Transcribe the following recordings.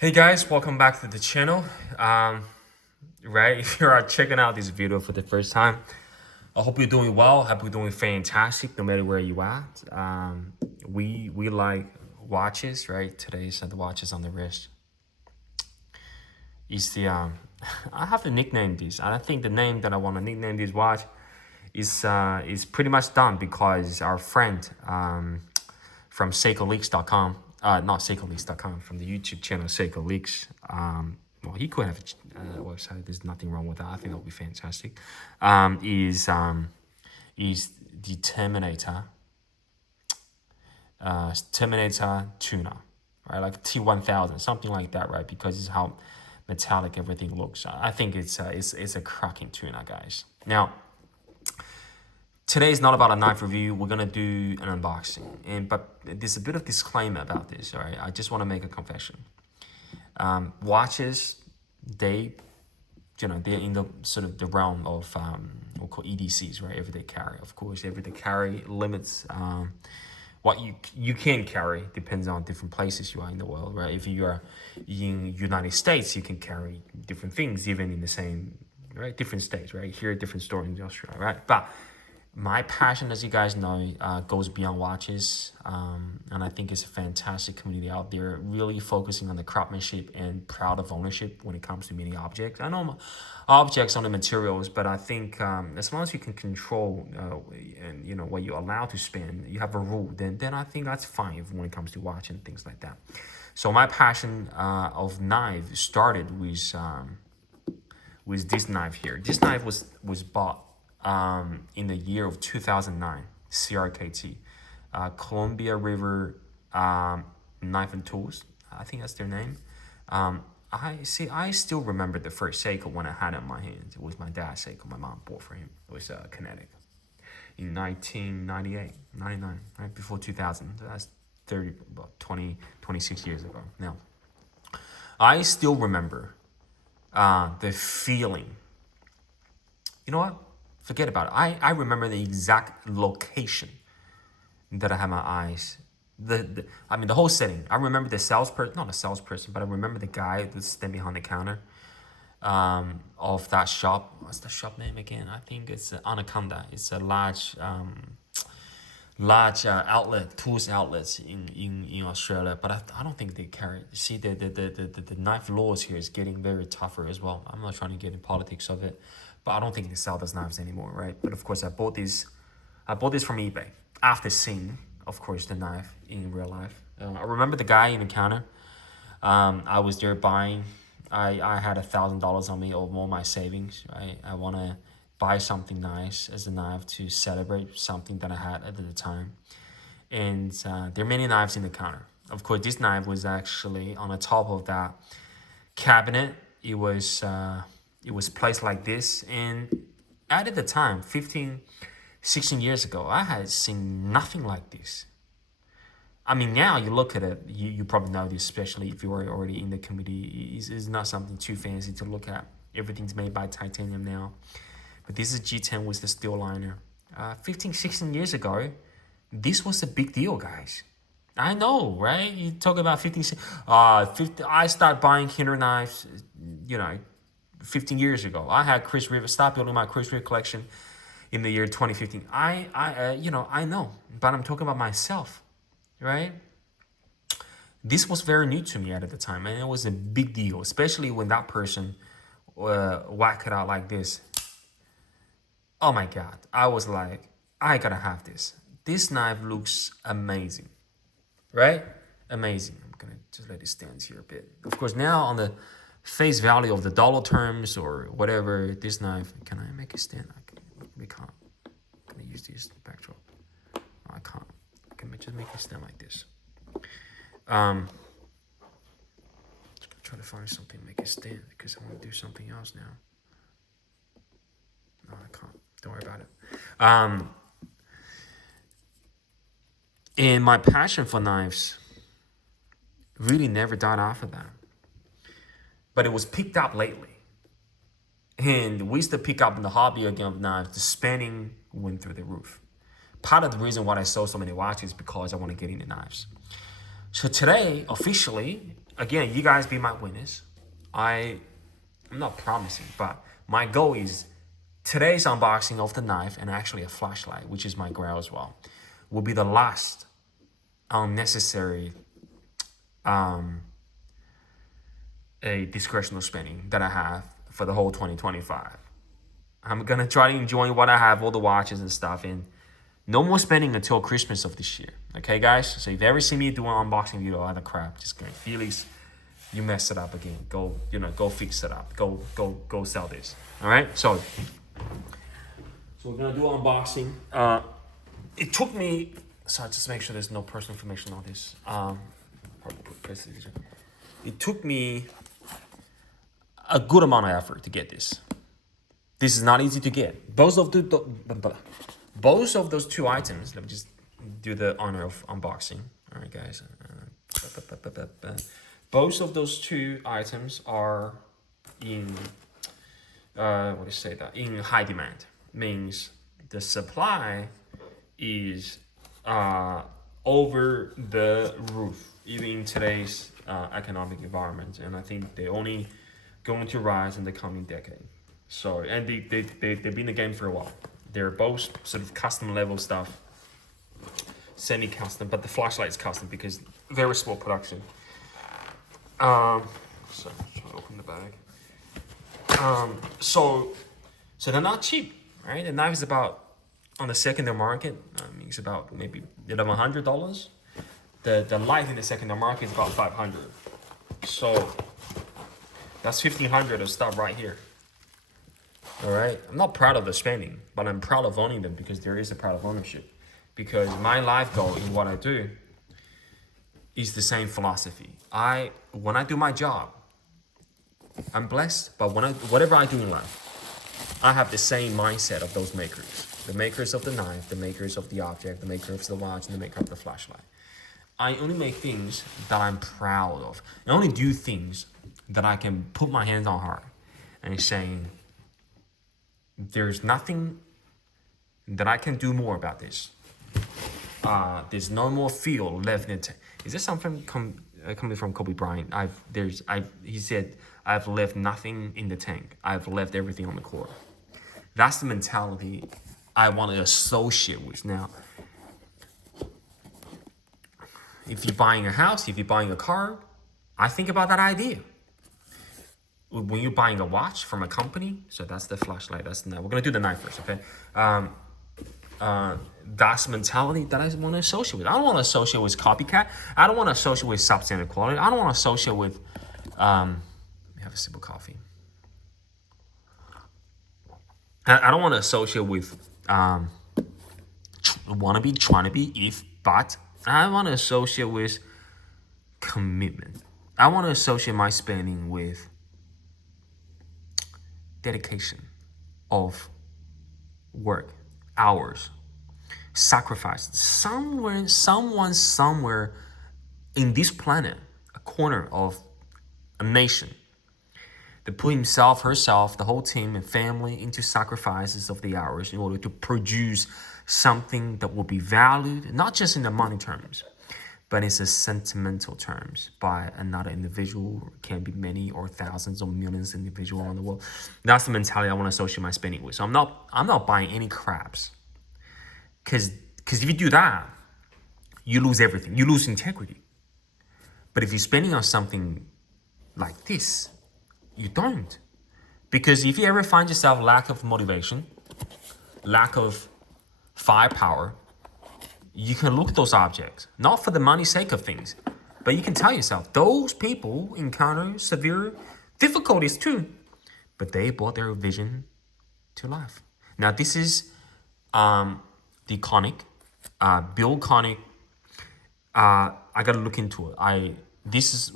Hey guys, welcome back to the channel. Right, if you are checking out this video for the first time, I hope you're doing well. I hope you're doing fantastic, no matter where you at. We like watches, right? Today's the watches on the wrist. Is the I have to nickname this. I think the name that I want to nickname this watch is pretty much done because our friend from SeikoLeaks.com, not SeikoLeaks.com, from the YouTube channel Seiko Leaks. Well, he could have a website. There's nothing wrong with that. I think that would be fantastic. Is the Terminator tuna, right? Like T1000, something like that, right? Because it's how metallic everything looks. I think it's a cracking tuna, guys. Now, today is not about a knife review. We're gonna do an unboxing, but there's a bit of disclaimer about this. All right, I just want to make a confession. Watches, they're in the sort of the realm of we'll call EDCs, right? Everyday carry. Of course, everyday carry limits what you can carry. Depends on different places you are in the world, right? If you are in United States, you can carry different things, even in the same, right, different states, right? Here, different store in Australia, right? But my passion, as you guys know, goes beyond watches, and I think it's a fantastic community out there, really focusing on the craftsmanship and proud of ownership when it comes to many objects. I know objects on the materials, but I think as long as you can control and what you allow to spend, you have a rule. Then I think that's fine when it comes to watch and things like that. So my passion of knife started with this knife here. This knife was bought in the year of 2009, CRKT, Columbia River Knife and Tools. I think that's their name. I still remember the first Seiko when I had it in my hands. It was my dad's Seiko. My mom bought for him. It was Koenig in 1998, 99, right before 2000. That's 26 years ago. Now, I still remember the feeling. You know what? Forget about it. I remember the exact location that I had my eyes. The whole setting. I remember the salesperson, not a salesperson, but I remember the guy that standing behind the counter of that shop. What's the shop name again? I think it's Anaconda. It's a large outlet, tools outlets in Australia, but I don't think they carry it. See, the knife laws here is getting very tougher as well. I'm not trying to get in politics of it, but I don't think they sell those knives anymore, right? But of course, I bought this from eBay after seeing, of course, the knife in real life. I remember the guy in the counter. I was there buying. I had $1,000 on me, or more my savings, right? I want to buy something nice as a knife to celebrate something that I had at the time. And there are many knives in the counter. Of course, this knife was actually on the top of that cabinet. It was placed like this. And at the time, 16 years ago, I had seen nothing like this. I mean, now you look at it, you probably know this, especially if you were already in the community. It's not something too fancy to look at. Everything's made by titanium now. But this is G10 with the steel liner. 16 years ago, this was a big deal, guys. I know, right? You talk about 50. I started buying Kinder knives, 15 years ago. I had Chris River, stopped building my Chris River collection in the year 2015. I know, but I'm talking about myself, right? This was very new to me at the time, and it was a big deal, especially when that person whacked it out like this. Oh my God, I was like, I gotta have this. This knife looks amazing, right? Amazing. I'm gonna just let it stand here a bit. Of course, now on the face value of the dollar terms or whatever, this knife, can I make it stand? We can't. I'm gonna use this backdrop. No, I can't. Can I just make it stand like this? Just gonna try to find something to make it stand because I want to do something else now. No, I can't. Don't worry about it. And my passion for knives really never died after that. But it was picked up lately. And we used to pick up in the hobby again of knives. The spending went through the roof. Part of the reason why I sold so many watches is because I want to get into knives. So today, officially, again, you guys be my witness. I'm not promising, but my goal is today's unboxing of the knife and actually a flashlight, which is my grail as well, will be the last unnecessary a discretional spending that I have for the whole 2025. I'm gonna try to enjoy what I have, all the watches and stuff, and no more spending until Christmas of this year. Okay, guys? So if you ever see me do an unboxing video out of crap, just go, Felix, you messed it up again. Go, go fix it up. Go sell this. All right? So we're gonna do unboxing. It took me, sorry, just make sure there's no personal information on this. It took me a good amount of effort to get this. This is not easy to get. Both of those two items, let me just do the honor of unboxing. All right, guys. Both of those two items are in, in high demand. Means the supply is over the roof, even in today's economic environment. And I think they're only going to rise in the coming decade. So, and they've been in the game for a while. They're both sort of custom level stuff, semi-custom, but the flashlight is custom because very small production. So try to open the bag. So they're not cheap, right? The knife is about, on the secondary market, it's about maybe $1,100. The light in the secondary market is about $500. So that's $1,500 of stuff right here. All right, I'm not proud of the spending, but I'm proud of owning them because there is a proud of ownership. Because my life goal in what I do is the same philosophy. When I do my job, I'm blessed, but whatever I do in life, I have the same mindset of those makers. The makers of the knife, the makers of the object, the makers of the watch, and the maker of the flashlight. I only make things that I'm proud of. I only do things that I can put my hands on heart and saying, there's nothing that I can do more about this. There's no more fuel left in it. Is this something coming from Kobe Bryant? He said, I've left nothing in the tank. I've left everything on the court. That's the mentality I want to associate with. Now, if you're buying a house, if you're buying a car, I think about that idea. When you're buying a watch from a company, so that's the flashlight, that's the knife. We're gonna do the knife first, okay? That's the mentality that I want to associate with. I don't want to associate with copycat. I don't want to associate with substandard quality. I don't want to associate with, let me have a sip of coffee. I don't want to associate with trying to be, but I want to associate with commitment. I want to associate my spending with dedication of work, hours, sacrifice. Someone somewhere in this planet, a corner of a nation, to put himself, herself, the whole team and family into sacrifices of the hours in order to produce something that will be valued, not just in the money terms, but it's a sentimental terms by another individual. It can be many or thousands or millions of individuals around the world. That's the mentality I want to associate my spending with. So I'm not buying any craps. Because if you do that, you lose everything. You lose integrity. But if you're spending on something like this, you don't. Because if you ever find yourself lack of motivation, lack of firepower, you can look at those objects, not for the money's sake of things, but you can tell yourself, those people encounter severe difficulties too, but they brought their vision to life. Now, this is the Koenig, Bill Koenig. I got to look into it. This is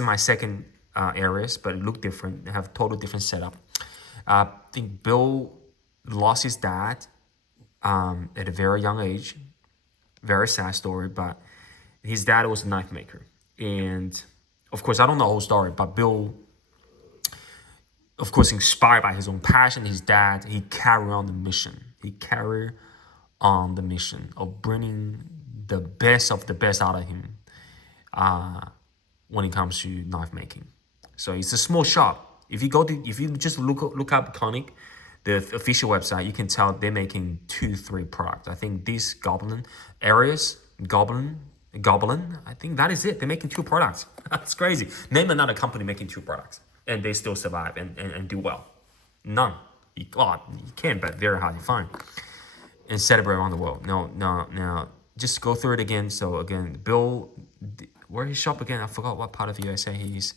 my second Arius, but it looked different. They have a total different setup. I think Bill lost his dad at a very young age. Very sad story, but his dad was a knife maker. And of course, I don't know the whole story, but Bill, of course, inspired by his own passion, his dad, he carried on the mission. He carried on the mission of bringing the best of the best out of him when it comes to knife making. So it's a small shop. If you just look up Koenig, the official website, you can tell they're making 2-3 products. I think this Arius, Goblin. I think that is it. They're making 2 products. That's crazy. Name another company making 2 products and they still survive and do well. None. You can, but very hard to find. And celebrate around the world. No. Just go through it again. So again, Bill, where his shop again? I forgot what part of USA he's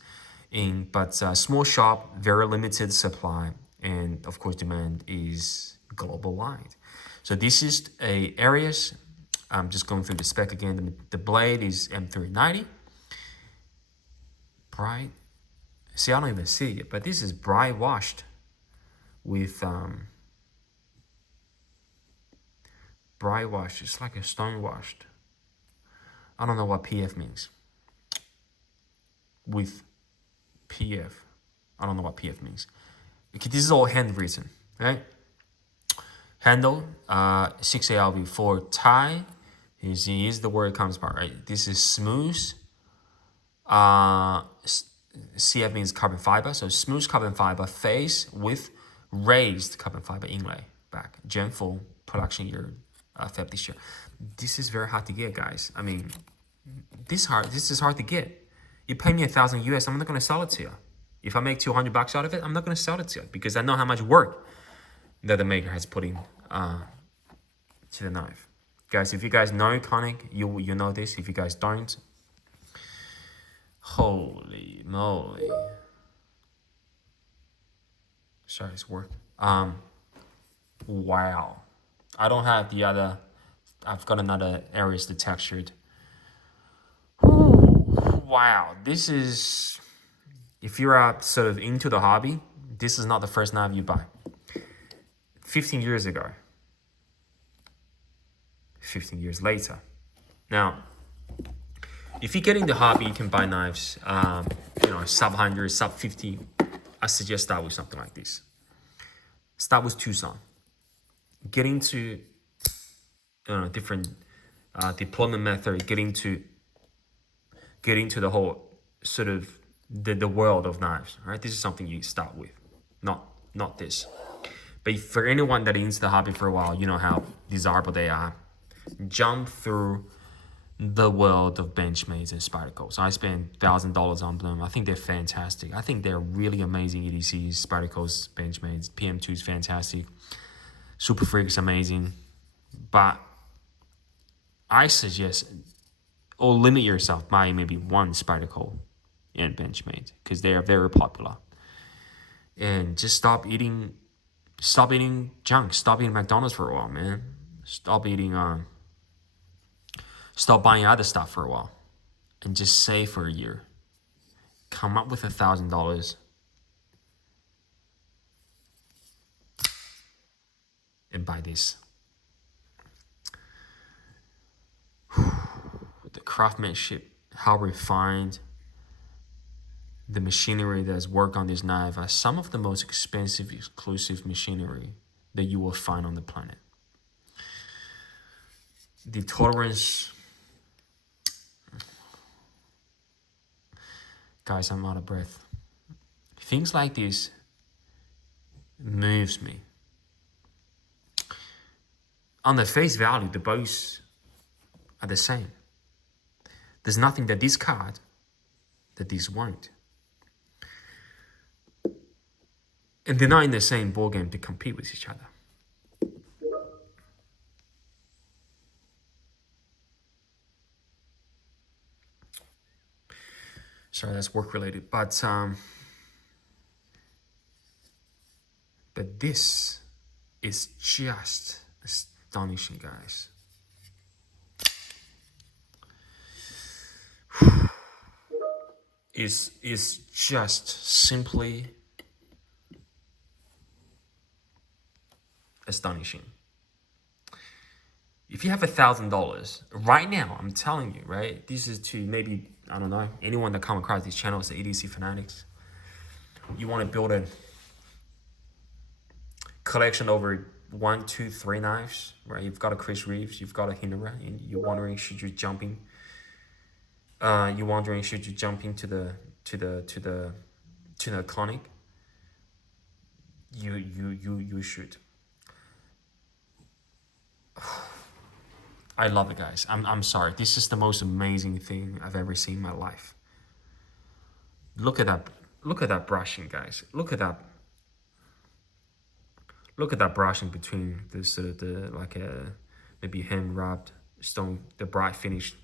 in, but small shop, very limited supply, and of course demand is global wide. So this is a Arius. I'm just going through the spec again. The blade is M390. Bright. See, I don't even see it, but this is bright washed with bright washed. It's like a stone washed. I don't know what PF means. With PF. I don't know what PF means. Okay, this is all handwritten, right? Handle, 6ALV4 tie. Here's the word comes part, right? This is smooth. CF means carbon fiber, so smooth carbon fiber face with raised carbon fiber inlay back. Gen 4 production year, Feb this year. This is very hard to get, guys. I mean, this is hard to get. You pay me $1,000 US, I'm not gonna sell it to you. If I make $200 out of it, I'm not gonna sell it to you because I know how much work that the maker has put in to the knife. Guys, if you guys know Koenig, you know this. If you guys don't, holy moly. Sorry, it's work. Wow. I don't have the other. I've got another Arius the textured. Wow, this is. If you're sort of into the hobby, this is not the first knife you buy. 15 years ago. 15 years later. Now, if you get in the hobby, you can buy knives, sub 100, sub 50. I suggest start with something like this. Start with Tucson. Get into different deployment method. Get into the whole sort of the world of knives. Right, this is something you start with, not this. But for anyone that is into the hobby for a while, you know how desirable they are. Jump through the world of Benchmates and Spydercos. I spent $1,000 on them. I think they're fantastic. I think they're really amazing EDCs. Spydercos, Benchmates, PM2 is fantastic. Super Freak is amazing. But I suggest, or limit yourself by maybe one Spyderco and Benchmate because they are very popular. And just stop eating junk. Stop eating McDonald's for a while, man. Stop buying other stuff for a while and just save for a year. Come up with $1,000 and buy this. The craftsmanship, how refined, the machinery that's worked on this knife are some of the most expensive, exclusive machinery that you will find on the planet. The tolerance. Guys, I'm out of breath. Things like this moves me. On the face value, the bows are the same. There's nothing that this card that this won't. And they're not in the same ballgame to compete with each other. Sorry, that's work related, but this is just astonishing, guys. Is just simply astonishing. If you have $1,000 right now, I'm telling you, right? This is to maybe, I don't know, anyone that come across these channels, the EDC fanatics. You want to build a collection over 1, 2, 3 knives, right? You've got a Chris Reeves, you've got a Hindera, and you're wondering, should you jump in You're wondering should you jump into the Koenig? You should. I love it, guys. I'm sorry. This is the most amazing thing I've ever seen in my life. Look at that. Look at that brushing, guys. Look at that. Look at that brushing between the sort of the like a maybe hand rubbed stone. The bright finish.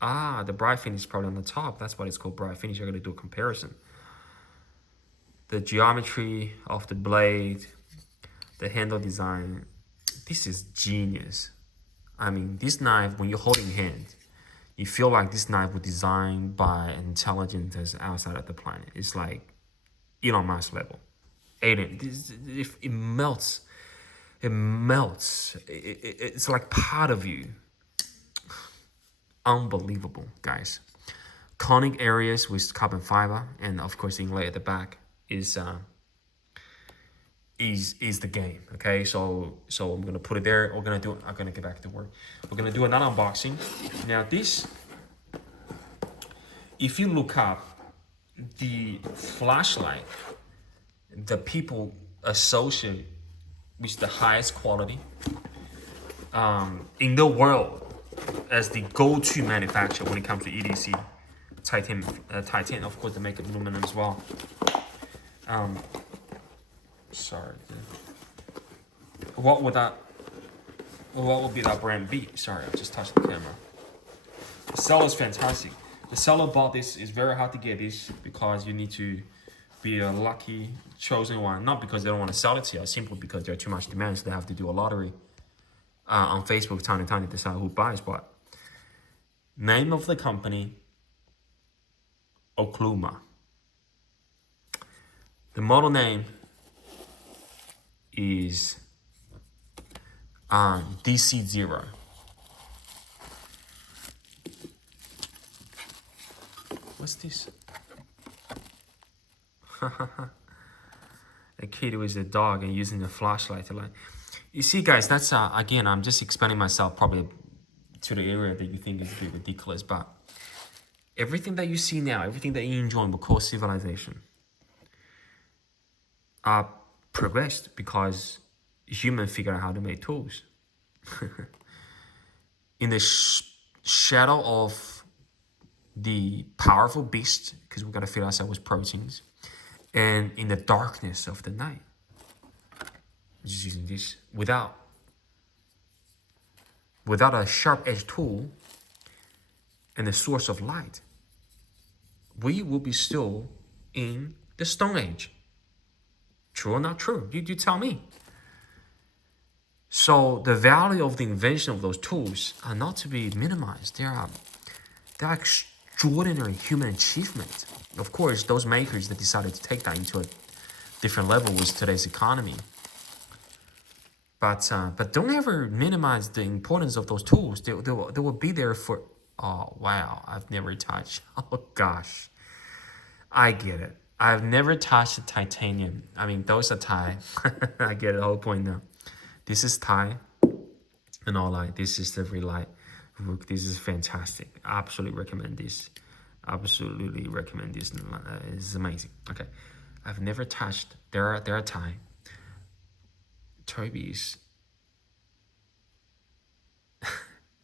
The bright finish is probably on the top. That's why it's called bright finish. I'm gonna do a comparison. The geometry of the blade, the handle design. This is genius. I mean, this knife, when you're holding hand, you feel like this knife was designed by intelligence that's outside of the planet. It's like Elon Musk level. Alien. It melts. It melts. It's like part of you. Unbelievable, guys. Koenig Arius with carbon fiber, and of course inlay at the back is the game. Okay, so I'm gonna put it there. I'm gonna get back to work. We're gonna do another unboxing. Now this, if you look up the flashlight that people associate with the highest quality in the world as the go-to manufacturer when it comes to EDC, titanium, of course they make aluminum as well. Sorry. What would be that brand be? Sorry, I just touched the camera. The seller's fantastic. The seller bought this. It's very hard to get this because you need to be a lucky chosen one. Not because they don't want to sell it to you, simply because there's too much demand, so they have to do a lottery on Facebook time to decide who buys what. Name of the company, Okluma. The model name is Dc0. What's this? A kid with a dog and using a flashlight to light. You see, guys, that's again, I'm just expanding myself probably to the area that you think is a bit ridiculous, but everything that you see now, everything that you enjoy will call civilization, progressed because humans figured out how to make tools. In the shadow of the powerful beast, because we got to fill ourselves with proteins, and in the darkness of the night, just using this without a sharp-edged tool and a source of light, we will be still in the Stone Age. True or not true? You tell me. So the value of the invention of those tools are not to be minimized. They are extraordinary human achievement. Of course, those makers that decided to take that into a different level with today's economy. But don't ever minimize the importance of those tools. They will be there for. Oh wow! I've never touched. Oh gosh, I get it. I've never touched a titanium. I mean, those are Thai. I get the whole point now. This is Thai, and all like this is the real light. This is fantastic. Absolutely recommend this. Absolutely recommend this. It's amazing. Okay, I've never touched. There are Thai. Toby's.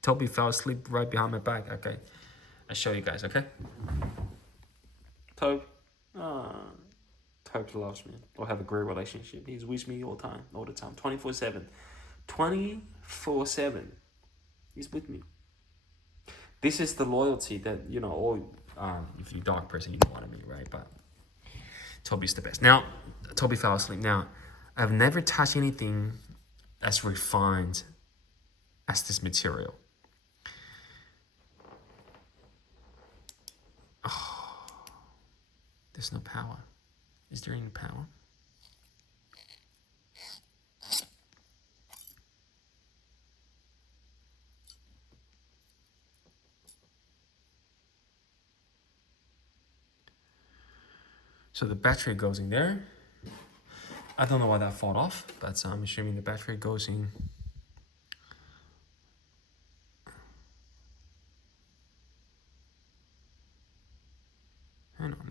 Toby fell asleep right behind my back. Okay, I'll show you guys. Okay, Toby. Toby loves me. We'll have a great relationship. He's with me all the time, 24/7, 24/7. He's with me. This is the loyalty that all. If you're a dog person, you know what I mean, right? But Toby's the best. Now, Toby fell asleep. Now, I've never touched anything as refined as this material. Oh, there's no power. Is there any power? So the battery goes in there. I don't know why that fall off, but I'm assuming the battery goes in.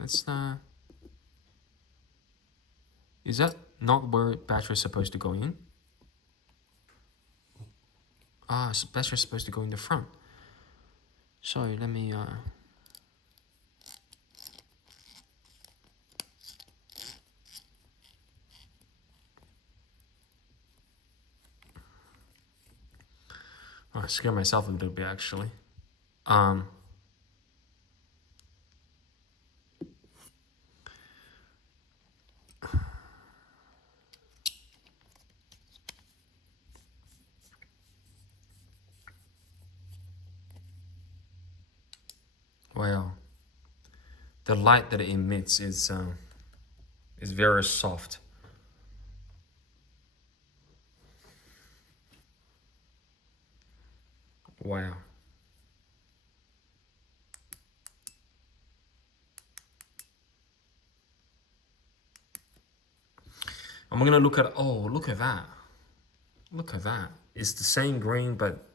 That's is that not where battery is supposed to go in? Ah, so battery is supposed to go in the front. Sorry, let me I scared myself a little bit actually. Well, the light that it emits is very soft. Wow. I'm gonna look at, oh, look at that. Look at that. It's the same green, but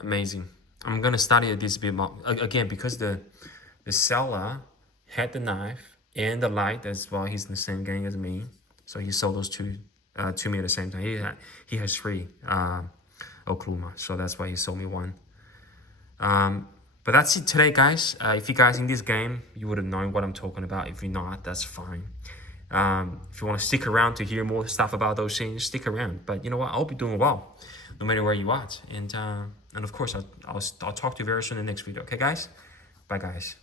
amazing. I'm gonna study this a bit more again because the seller had the knife and the light as well. He's in the same gang as me, so he sold those two to me at the same time. He has three Okluma, so that's why he sold me one. But that's it today, guys. If you guys in this game, you would have known what I'm talking about. If you're not, that's fine. If you want to stick around to hear more stuff about those things, stick around. But you know what? I hope you're doing well, no matter where you are. And of course, I'll talk to you very soon in the next video. Okay, guys? Bye, guys.